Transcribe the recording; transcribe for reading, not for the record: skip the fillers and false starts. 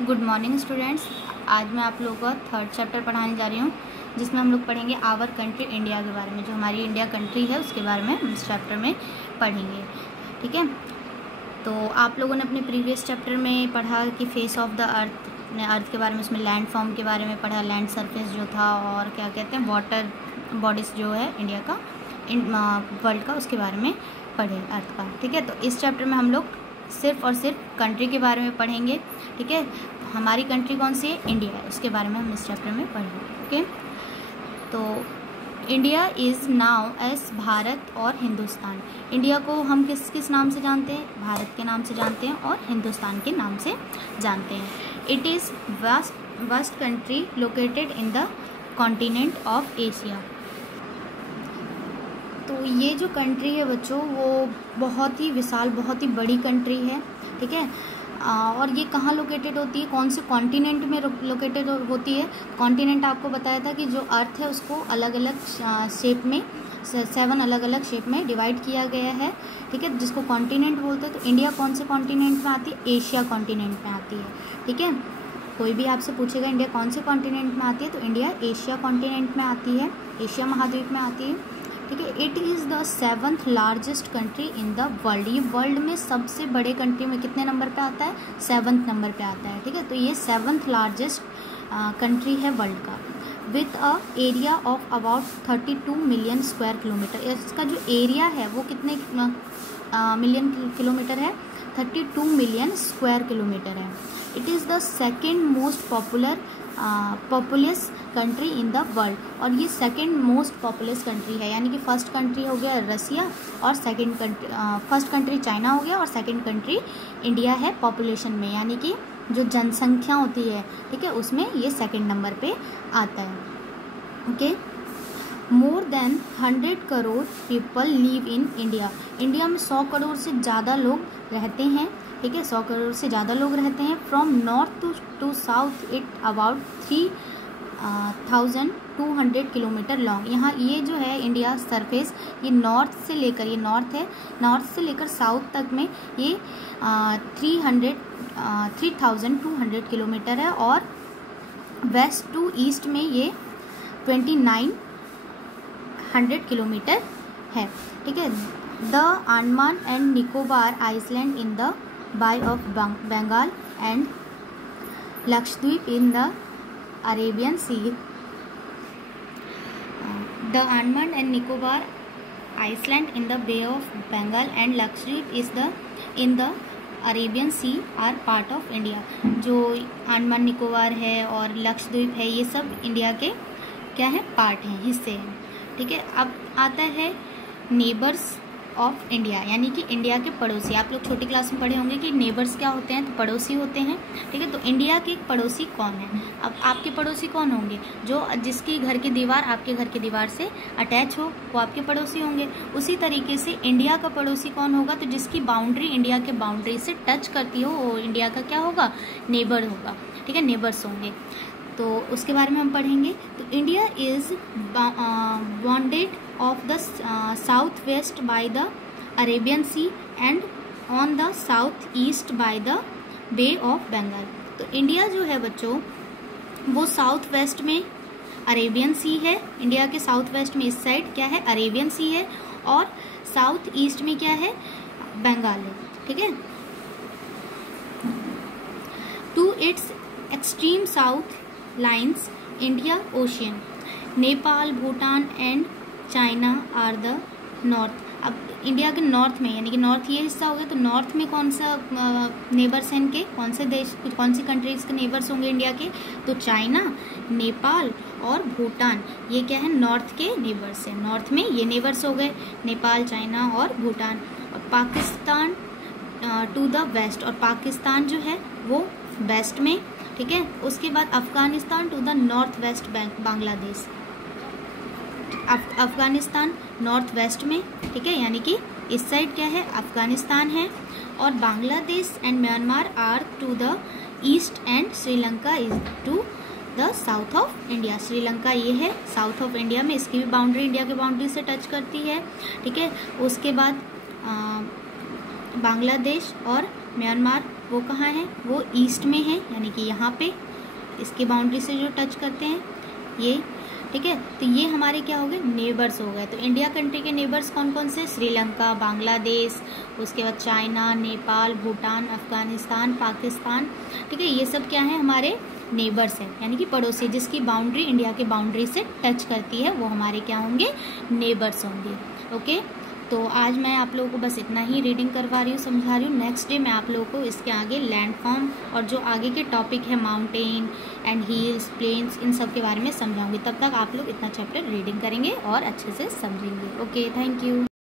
Good morning students. आज मैं आप लोगों को थर्ड चैप्टर पढ़ाने जा रही हूँ, जिसमें हम लोग पढ़ेंगे आवर कंट्री इंडिया के बारे में। जो हमारी इंडिया कंट्री है उसके बारे में हम इस चैप्टर में पढ़ेंगे। ठीक है, तो आप लोगों ने अपने प्रीवियस चैप्टर में पढ़ा कि फेस ऑफ द अर्थ के बारे में, उसमें लैंड फॉर्म के बारे में पढ़ा, लैंड सरफेस जो था, और क्या कहते हैं वाटर बॉडीज़ जो है इंडिया का वर्ल्ड का, उसके बारे में पढ़े अर्थ का। ठीक है, तो इस चैप्टर में हम लोग सिर्फ और सिर्फ कंट्री के बारे में पढ़ेंगे। ठीक है, हमारी कंट्री कौन सी है? इंडिया है, उसके बारे में हम इस चैप्टर में पढ़ेंगे। ओके, तो India is now as Bharat और हिंदुस्तान। इंडिया को हम किस किस नाम से जानते हैं? भारत के नाम से जानते हैं और हिंदुस्तान के नाम से जानते हैं। It is vast country located in the continent of Asia. तो ये जो कंट्री है बच्चों, वो बहुत ही विशाल, बहुत ही बड़ी कंट्री है। ठीक है, और ये कहाँ लोकेटेड होती है? कौन से कॉन्टिनेंट में लोकेटेड होती है? कॉन्टिनेंट आपको बताया था कि जो अर्थ है उसको अलग अलग शेप में, 7 अलग अलग शेप में डिवाइड किया गया है। ठीक है, जिसको कॉन्टिनेंट बोलते हैं। तो इंडिया कौन से कॉन्टिनेंट में आती है? एशिया कॉन्टिनेंट में आती है। ठीक है, कोई भी आपसे पूछेगा इंडिया कौन से कॉन्टिनेंट में आती है, तो इंडिया एशिया कॉन्टिनेंट में आती है, एशिया महाद्वीप में आती है। ठीक है, it is the 7th largest country in the world. ये वर्ल्ड में सबसे बड़े कंट्री में कितने नंबर पे आता है? 7th नंबर पे आता है। ठीक है, तो ये 7th लार्जेस्ट कंट्री है वर्ल्ड का, with a area of about 32 million square kilometre. इसका जो एरिया है वो कितने मिलियन किलोमीटर है? 32 मिलियन स्क्वायर किलोमीटर है। It is the second most populous country in the world. और ये सेकेंड मोस्ट पॉपुलस कंट्री है, यानी कि फर्स्ट कंट्री हो गया रसिया, और फर्स्ट कंट्री चाइना हो गया, और सेकेंड कंट्री इंडिया है पॉपुलेशन में, यानी कि जो जनसंख्या होती है। ठीक है, उसमें ये सेकेंड नंबर पे आता है। Okay, more than 100 crore people live in India. India में 100 करोड़ से ज़्यादा लोग रहते हैं। ठीक है, 100 करोड़ से ज़्यादा लोग रहते हैं। From north to south it about 3200 kilometre long. यहाँ ये जो है इंडिया सरफेस, ये नॉर्थ से लेकर, ये नॉर्थ है, नॉर्थ से लेकर साउथ तक में ये 3200 किलोमीटर है, और वेस्ट टू ईस्ट में ये 2900 किलोमीटर है। ठीक है, the Andaman and Nicobar island in the bay of Bengal and Lakshadweep in the Arabian sea. The Andaman and Nicobar island in the bay of Bengal and Lakshadweep in the Arabian sea are part of India. जो अंडमान निकोबार है और लक्षद्वीप है, ये सब इंडिया के क्या है? पार्ट हैं, हिस्से हैं। ठीक है, अब आता है नेबर्स ऑफ इंडिया, यानी कि इंडिया के पड़ोसी। आप लोग छोटी क्लास में पढ़े होंगे कि नेबर्स क्या होते हैं, तो पड़ोसी होते हैं। ठीक है, तो इंडिया के पड़ोसी कौन है? अब आपके पड़ोसी कौन होंगे? जिसकी घर की दीवार आपके घर की दीवार से अटैच हो, वो आपके पड़ोसी होंगे। उसी तरीके से इंडिया का पड़ोसी कौन होगा? तो जिसकी बाउंड्री इंडिया के बाउंड्री से टच करती हो, वो इंडिया का क्या होगा? नेबर होगा। ठीक है, नेबर्स होंगे, तो उसके बारे में हम पढ़ेंगे। तो India is bounded of the south west by the Arabian sea and on the south east by the bay of Bengal. तो इंडिया जो है बच्चों, वो साउथ वेस्ट में अरेबियन सी है। इंडिया के साउथ वेस्ट में इस साइड क्या है? अरेबियन सी है, और साउथ ईस्ट में क्या है? बंगाल है। ठीक है, to its extreme south lines India ocean, Nepal, Bhutan and China are the north. अब इंडिया के नॉर्थ में, यानी कि नॉर्थ ये हिस्सा हो गया, तो नॉर्थ में कौन सा नेबर्स हैं इनके? कौन से देश, कौन सी कंट्रीज के नेबर्स होंगे इंडिया के? तो चाइना, नेपाल और भूटान, ये क्या है? नॉर्थ के नेबर्स हैं। नॉर्थ में ये नेबर्स हो गए, नेपाल, चाइना और भूटान। और पाकिस्तान टू द वेस्ट, और पाकिस्तान जो है वो वेस्ट में। ठीक है, उसके बाद Afghanistan to the north west Bangladesh. Afghanistan north west में। ठीक है, यानी कि इस साइड क्या है? अफगानिस्तान है, और Bangladesh and Myanmar are to the east and Sri Lanka is to the south of India. Sri Lanka ये है साउथ ऑफ इंडिया में, इसकी भी बाउंड्री इंडिया के बाउंड्री से टच करती है। ठीक है, उसके बाद बांग्लादेश और म्यांमार वो कहाँ है, वो ईस्ट में है, यानी कि यहाँ पे इसके बाउंड्री से जो टच करते हैं ये, ठीक है। तो ये हमारे क्या हो गए, नेबर्स हो गए। तो इंडिया कंट्री के नेबर्स कौन कौन से, श्रीलंका, बांग्लादेश, उसके बाद चाइना, नेपाल, भूटान, अफगानिस्तान, पाकिस्तान, ठीक है। ये सब क्या है, हमारे नेबर्स है, यानी कि पड़ोसी, जिसकी बाउंड्री इंडिया के बाउंड्री से टच करती है वो हमारे क्या होंगे, नेबर्स होंगे। ओके, तो आज मैं आप लोगों को बस इतना ही रीडिंग करवा रही हूँ, समझा रही हूँ। नेक्स्ट डे मैं आप लोगों को इसके आगे लैंडफॉर्म और जो आगे के टॉपिक है माउंटेन एंड हिल्स, प्लेन्स, इन सब के बारे में समझाऊंगी। तब तक आप लोग इतना चैप्टर रीडिंग करेंगे और अच्छे से समझेंगे। Okay, thank you.